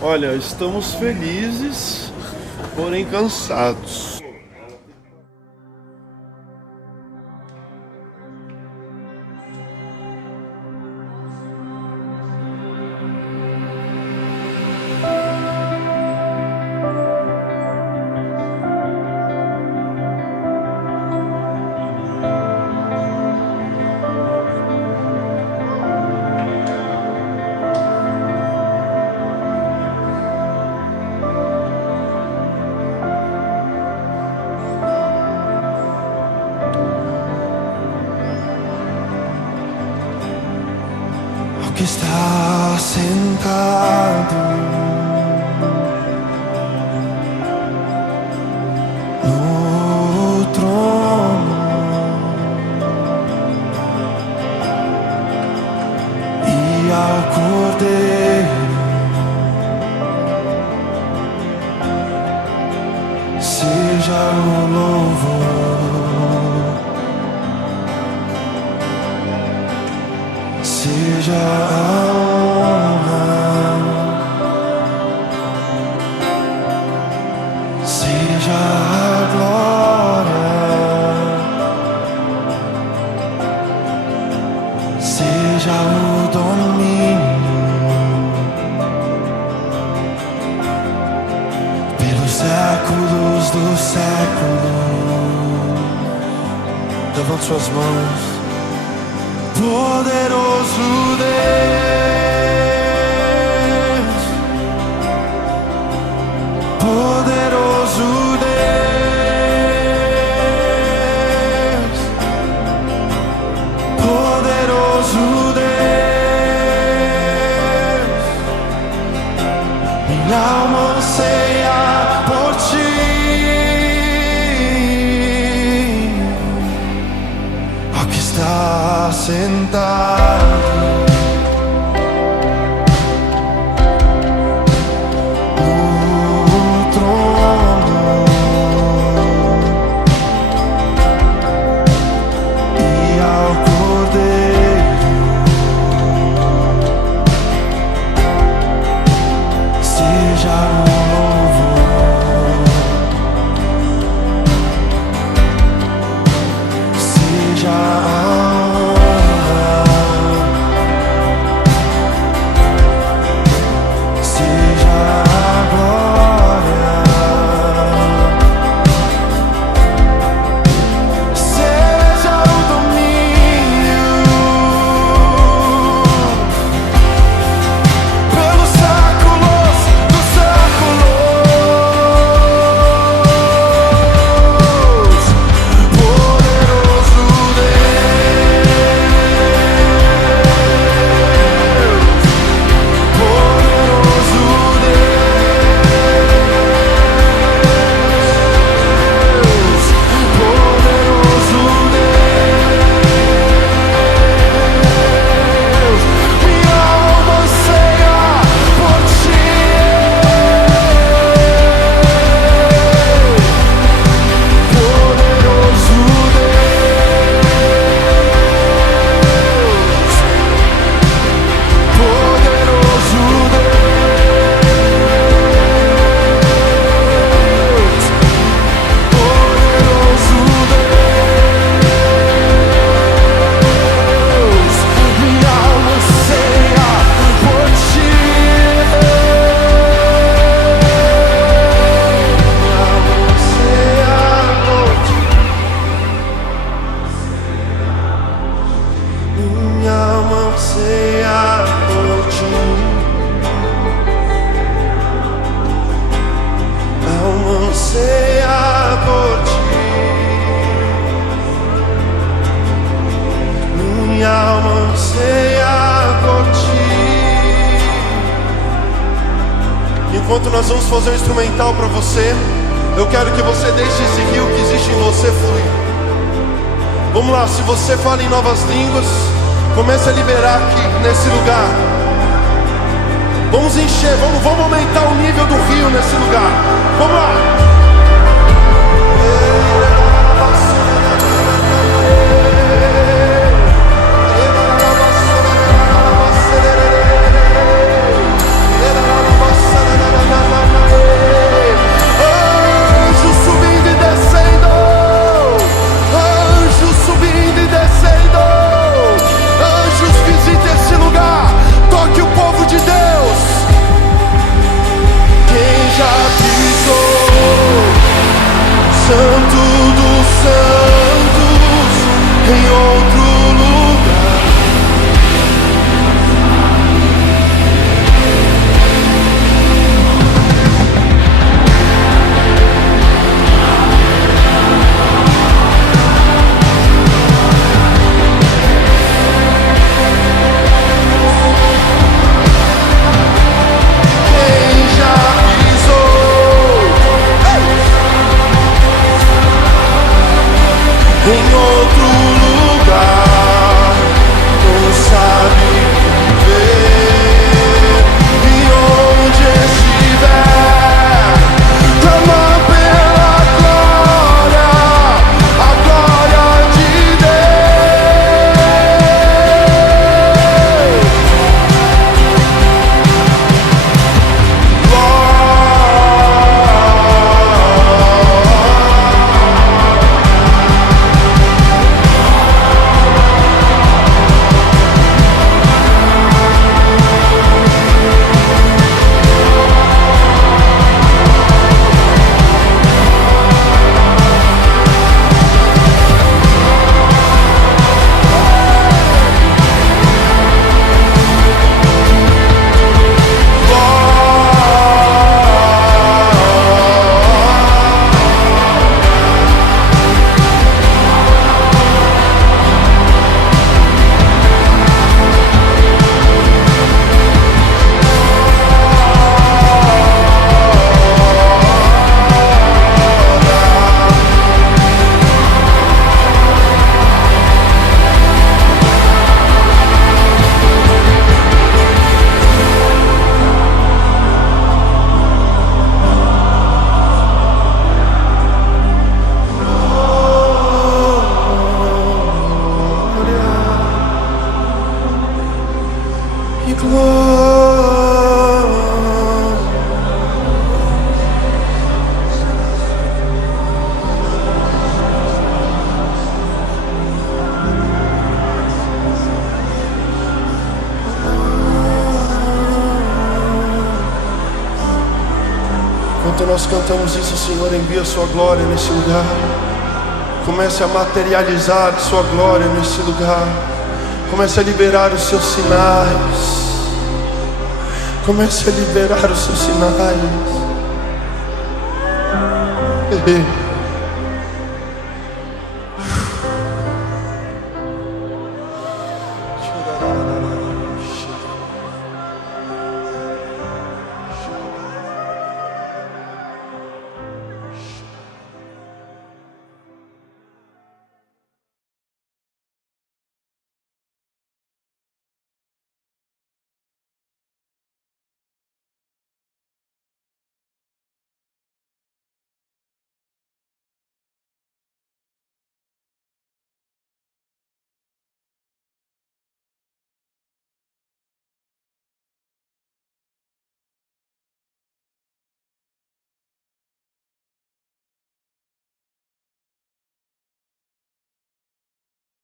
Olha, estamos felizes, porém cansados. Que está sentado no trono e ao Cordeiro seja o louvor, seja a honra, seja a glória, seja o domínio pelos séculos dos séculos. Levante suas mãos. Poderoso Deus, poderoso Deus, poderoso Deus, minha alma anseia por ti. Aqui está sentado no trono e ao Cordeiro seja o louvor, seja a enquanto nós vamos fazer um instrumental para você, eu quero que você deixe esse rio que existe em você fluir. Vamos lá, se você fala em novas línguas, comece a liberar aqui nesse lugar. Vamos encher, vamos aumentar o nível do rio nesse lugar. Vamos lá. em outro lugar. Em outro lugar, não sabe viver. E onde estiver, clama pela glória, a glória de Deus. E glória. Enquanto nós cantamos isso, Senhor, envia sua glória nesse lugar. Comece a materializar sua glória nesse lugar. Comece a liberar os seus sinais. Comece a liberar os seus sinais.